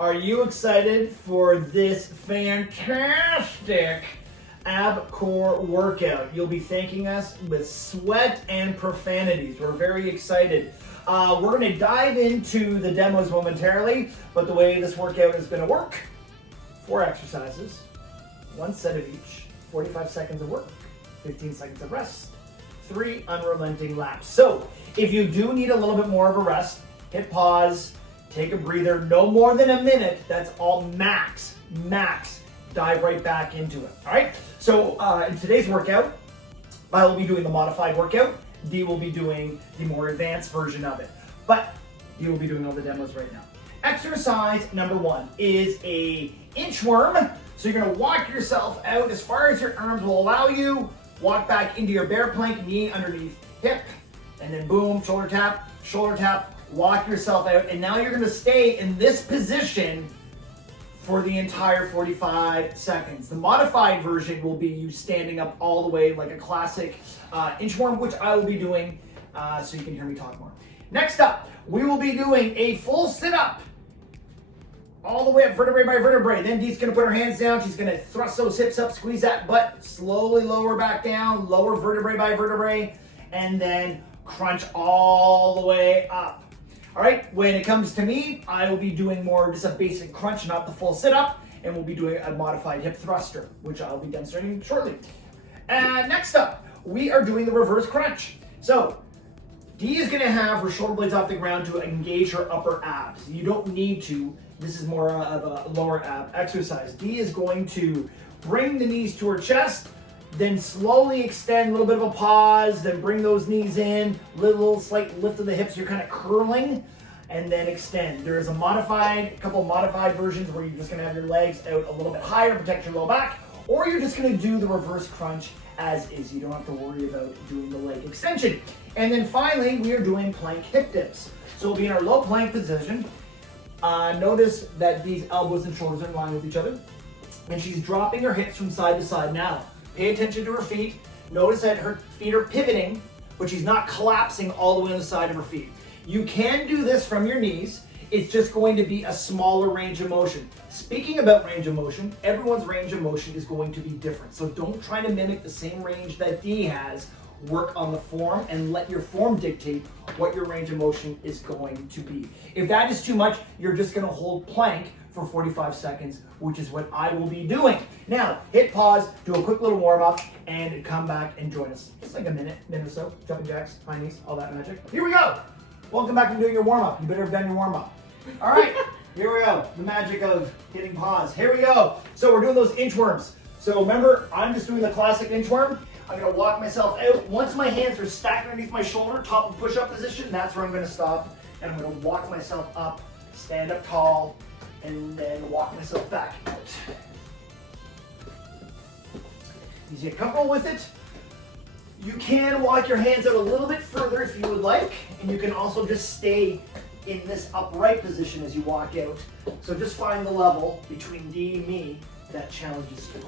Are you excited for this fantastic ab core workout? You'll be thanking us with sweat and profanities. We're very excited. We're going to dive into the demos momentarily, but the way this workout is going to work, 4 exercises, 1 set of each, 45 seconds of work, 15 seconds of rest, 3 unrelenting laps. So if you do need a little bit more of a rest, hit pause, take a breather, no more than a minute. That's all max. Dive right back into it. All right. So in today's workout, I will be doing the modified workout. Dee will be doing the more advanced version of it. But Dee will be doing all the demos right now. Exercise number 1 is a inchworm. So you're gonna walk yourself out as far as your arms will allow you. Walk back into your bear plank, knee underneath hip, and then boom, shoulder tap, walk yourself out. And now you're gonna stay in this position for the entire 45 seconds. The modified version will be you standing up all the way like a classic inchworm, which I will be doing so you can hear me talk more. Next up, we will be doing a full sit-up all the way up vertebrae by vertebrae. Then Dee's gonna put her hands down. She's gonna thrust those hips up, squeeze that butt, slowly lower back down, lower vertebrae by vertebrae, and then crunch all the way up. All right, when it comes to me, I will be doing more just a basic crunch, not the full sit-up, and we'll be doing a modified hip thruster, which I'll be demonstrating shortly. And next up, we are doing the reverse crunch. So Dee is gonna have her shoulder blades off the ground to engage her upper abs. You don't need to. This is more of a lower ab exercise. Dee is going to bring the knees to her chest, then slowly extend, a little bit of a pause, then bring those knees in, little slight lift of the hips, you're kind of curling, and then extend. There is a couple modified versions where you're just gonna have your legs out a little bit higher, protect your low back, or you're just gonna do the reverse crunch as is. You don't have to worry about doing the leg extension. And then finally, we are doing plank hip dips. So we'll be in our low plank position. Notice that these elbows and shoulders are in line with each other. And she's dropping her hips from side to side. Now, pay attention to her feet. Notice that her feet are pivoting, but she's not collapsing all the way on the side of her feet. You can do this from your knees. It's just going to be a smaller range of motion. Speaking about range of motion, everyone's range of motion is going to be different. So don't try to mimic the same range that Dee has. Work on the form and let your form dictate what your range of motion is going to be. If that is too much, you're just gonna hold plank for 45 seconds, which is what I will be doing. Now, hit pause, do a quick little warm up, and come back and join us. Just like a minute or so. Jumping jacks, high knees, all that magic. Here we go. Welcome back to doing your warm up. You better have done your warm up. All right, here we go. The magic of hitting pause. Here we go. So we're doing those inchworms. So remember, I'm just doing the classic inchworm. I'm gonna walk myself out. Once my hands are stacked underneath my shoulder, top of push-up position, that's where I'm gonna stop. And I'm gonna walk myself up, stand up tall, and then walk myself back out. As you get comfortable with it, you can walk your hands out a little bit further if you would like, and you can also just stay in this upright position as you walk out. So just find the level between Dee and me that challenges you.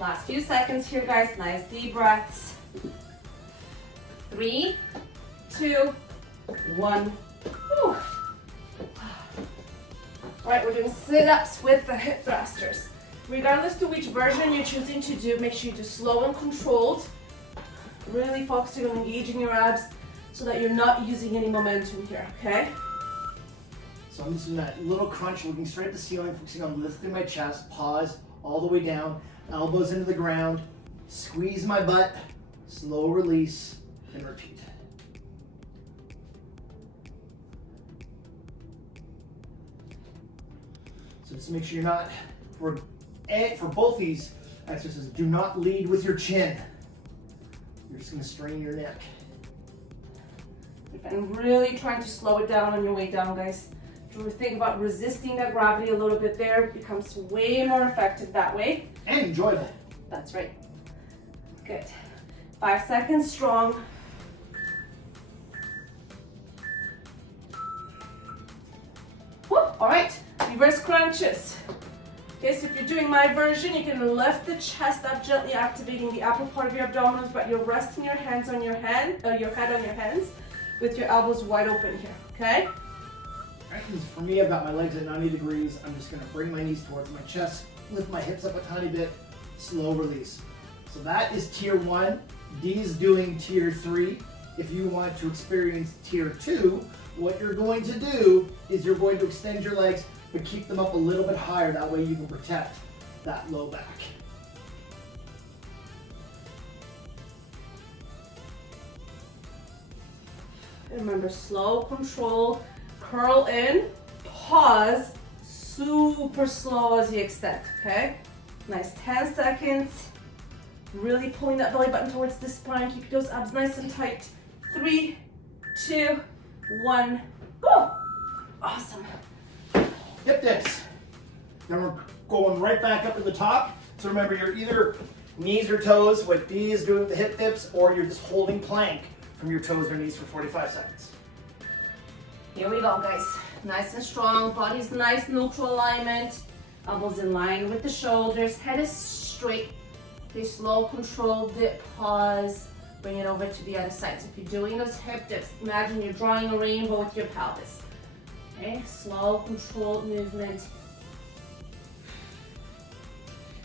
Last few seconds here, guys. Nice deep breaths. 3, 2, 1. Whew. All right, we're doing sit-ups with the hip thrusters. Regardless to which version you're choosing to do, make sure you do slow and controlled. Really focusing on engaging your abs so that you're not using any momentum here, okay? So I'm just doing that little crunch, looking straight at the ceiling, focusing on lifting my chest, pause all the way down, elbows into the ground, squeeze my butt, slow release, and repeat. So just make sure you're not, for both these exercises, do not lead with your chin. You're just gonna strain your neck. And really trying to slow it down on your way down, guys. Think about resisting that gravity a little bit there. It becomes way more effective that way. And enjoyable. That's right. Good. 5 seconds strong. Woo. All right, reverse crunches. Okay, so if you're doing my version, you can lift the chest up, gently activating the upper part of your abdominals, but you're resting your hands on your head on your hands. with your elbows wide open here, okay? Alright, and for me, I've got my legs at 90 degrees. I'm just gonna bring my knees towards my chest, lift my hips up a tiny bit, slow release. So that is tier 1. Dee's doing tier 3. If you want to experience tier 2, what you're going to do is you're going to extend your legs, but keep them up a little bit higher. That way you can protect that low back. And remember, slow, control, curl in, pause, super slow as you extend, okay? Nice, 10 seconds. Really pulling that belly button towards the spine. Keep those abs nice and tight. 3, 2, 1, go. Awesome. Hip dips. Then we're going right back up to the top. So remember, you're either knees or toes, what Dee is doing with the hip dips, or you're just holding plank from your toes or knees for 45 seconds. Here we go, guys. Nice and strong. Body's nice, neutral alignment. Elbows in line with the shoulders. Head is straight. Stay slow, control, dip, pause. Bring it over to the other side. So if you're doing those hip dips, imagine you're drawing a rainbow with your pelvis. Okay, slow, controlled movement.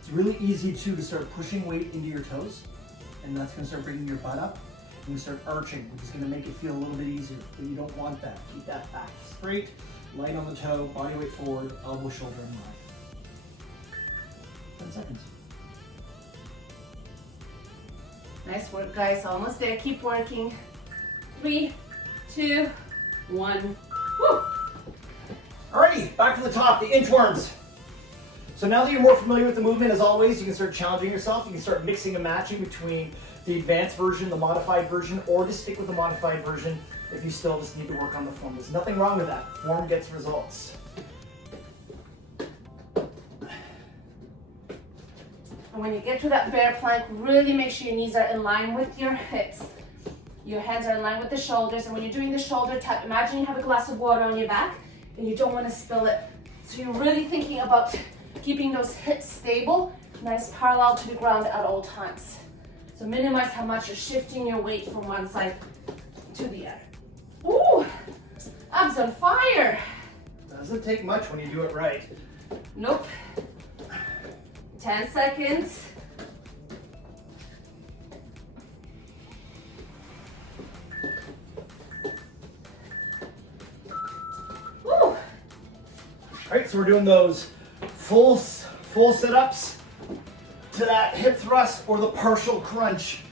It's really easy too to start pushing weight into your toes, and that's going to start bringing your butt up. And you start arching, which is going to make it feel a little bit easier, but you don't want that. Keep that back straight, light on the toe, body weight forward, elbow, shoulder in line. 10 seconds. Nice work, guys. Almost there. Keep working. 3, 2, 1. Woo! Alrighty, back to the top, the inchworms. So now that you're more familiar with the movement, as always, you can start challenging yourself. You can start mixing and matching between the advanced version, the modified version, or just stick with the modified version if you still just need to work on the form. There's nothing wrong with that. Form gets results. And when you get to that bear plank, really make sure your knees are in line with your hips. Your hands are in line with the shoulders. And when you're doing the shoulder tap, imagine you have a glass of water on your back and you don't want to spill it. So you're really thinking about keeping those hips stable, nice parallel to the ground at all times. So minimize how much you're shifting your weight from one side to the other. Ooh, abs on fire. Doesn't take much when you do it right. Nope. 10 seconds. Woo. All right, so we're doing those full sit-ups to that hip thrust or the partial crunch.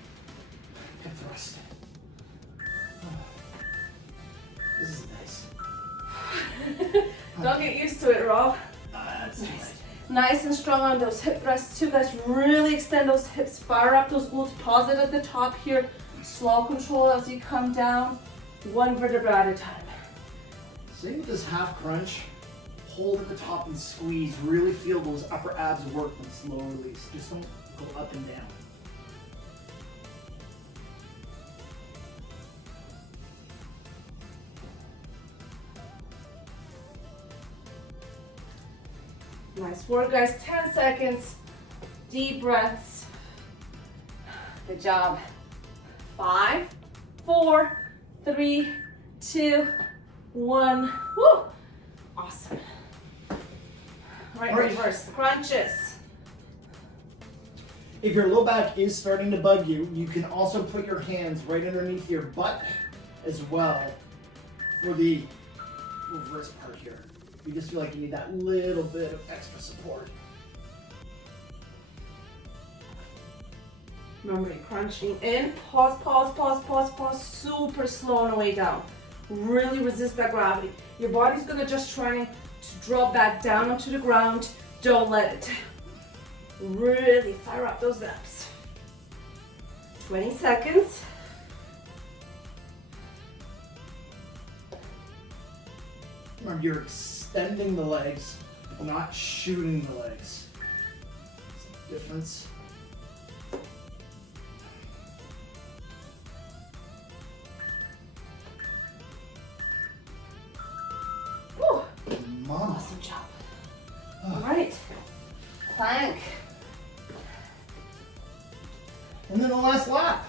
Hip thrust. This is nice. Don't get used to it, Rob. That's Nice. nice. Nice and strong on those hip thrusts too, guys. Really extend those hips, fire up those glutes. Pause it at the top here. Slow control as you come down, one vertebra at a time. Same with this half crunch. Hold at the top and squeeze. Really feel those upper abs work with slow release. Just don't go up and down. Nice work, guys. 10 seconds. Deep breaths. Good job. 5, 4, 3, 2, 1. Woo! Awesome. All right, reverse crunches. If your low back is starting to bug you, you can also put your hands right underneath your butt as well for the reverse part here. You just feel like you need that little bit of extra support. Remember, you're crunching in. Pause, pause, pause, pause, pause. Super slow on the way down. Really resist that gravity. Your body's gonna just trying to drop back down onto the ground. Don't let it. Really fire up those abs. 20 seconds. Remember, you're extending the legs, not shooting the legs. It's the difference. Woo. Mama. Awesome job. All right. Plank. And then the last lap.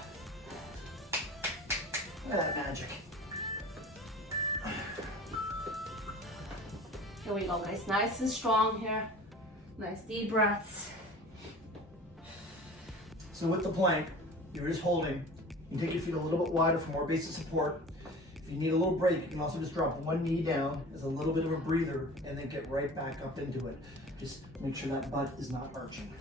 Look at that magic. Here we go, guys. Nice and strong here. Nice deep breaths. So with the plank, you're just holding. You can take your feet a little bit wider for more basic support. If you need a little break, you can also just drop one knee down as a little bit of a breather and then get right back up into it. Just make sure that butt is not arching.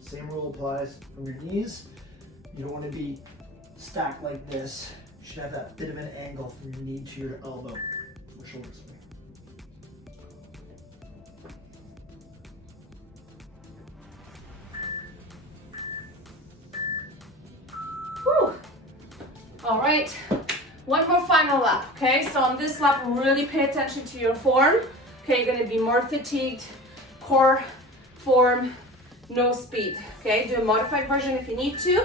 Same rule applies from your knees. You don't want to be stacked like this. You should have that bit of an angle from your knee to your elbow or shoulder. Whew. All right, one more final lap, okay? So on this lap, really pay attention to your form. Okay, you're gonna be more fatigued, core, form, no speed. Okay, do a modified version if you need to,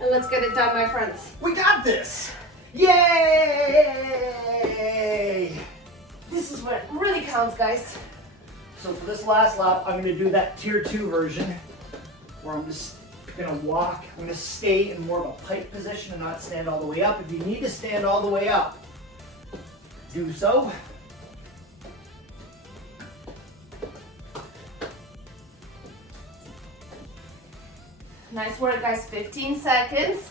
and let's get it done, my friends. We got this! Yay! This is where it really counts, guys. So for this last lap, I'm gonna do that tier 2 version where I'm just gonna walk. I'm gonna stay in more of a pike position and not stand all the way up. If you need to stand all the way up, do so. Nice work, guys. 15 seconds.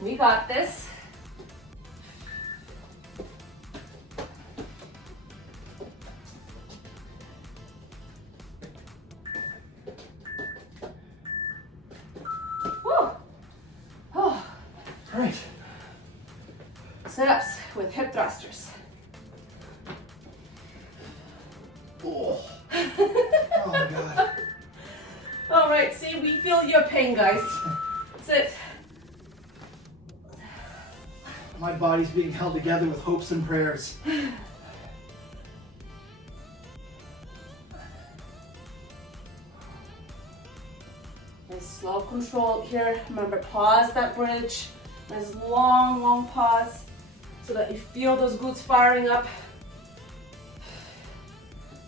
We got this. Woo. Oh. All right. Sit-ups with hip thrusters. Oh. Oh my God. All right, see, we feel your pain, guys. Sit. My body's being held together with hopes and prayers. Nice slow control here. Remember, pause that bridge. Nice long, long pause so that you feel those glutes firing up.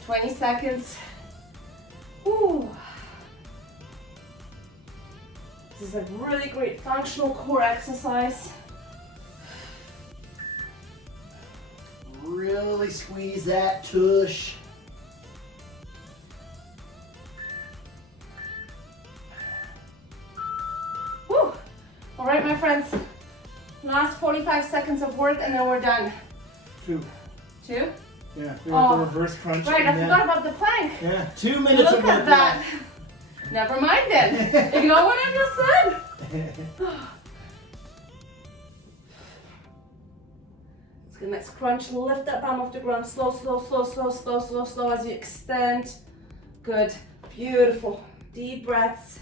20 seconds. Woo. This is a really great functional core exercise. Really squeeze that tush. Woo. All right, my friends. Last 45 seconds of work and then we're done. 2. 2? Yeah, Oh, the reverse crunch. Right, I and then- forgot about the plank. Yeah, 2 minutes Look of at work that. Never mind then. Ignore what I just said. left. Let's get a nice crunch. Lift that palm off the ground. Slow, slow, slow, slow, slow, slow, slow as you extend. Good. Beautiful. Deep breaths.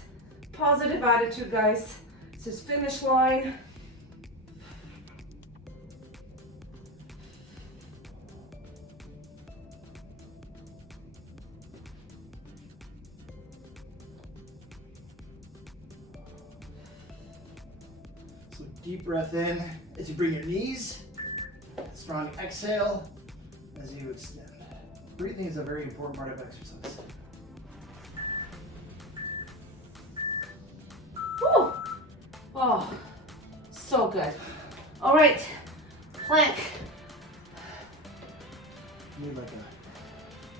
Positive attitude, guys. This is finish line. So deep breath in as you bring your knees. Strong exhale as you extend. Breathing is a very important part of exercise. Whew. Oh, so good. All right, plank. You need like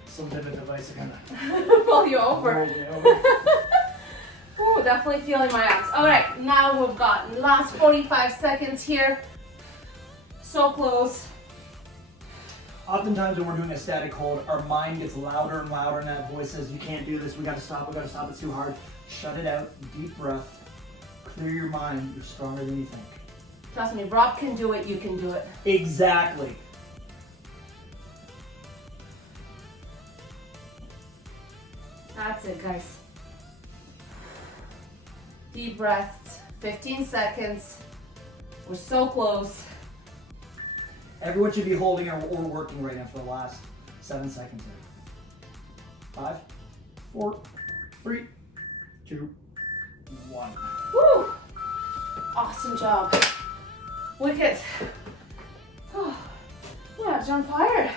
some type of device to kind of Roll you over. roll you over. Ooh, definitely feeling my abs. All right, now we've got last 45 seconds here. So close. Oftentimes when we're doing a static hold, our mind gets louder and louder and that voice says, you can't do this, we gotta stop, it's too hard. Shut it out, deep breath, clear your mind, you're stronger than you think. Trust me, Rob can do it, you can do it. Exactly. That's it, guys. Deep breaths, 15 seconds. We're so close. Everyone should be holding or working right now for the last 7 seconds here. 5, 4, 3, 2, 1. Woo! Awesome job. Wicked. Oh, my abs are on fire.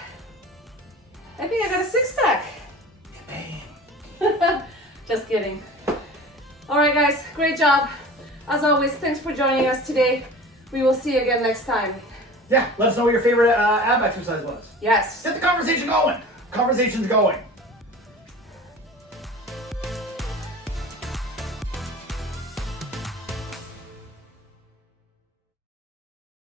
I think I got a 6-pack. Bam. Just kidding. All right, guys, great job. As always, thanks for joining us today. We will see you again next time. Yeah, let us know what your favorite ab exercise was. Yes. Get the conversation going. Conversation's going.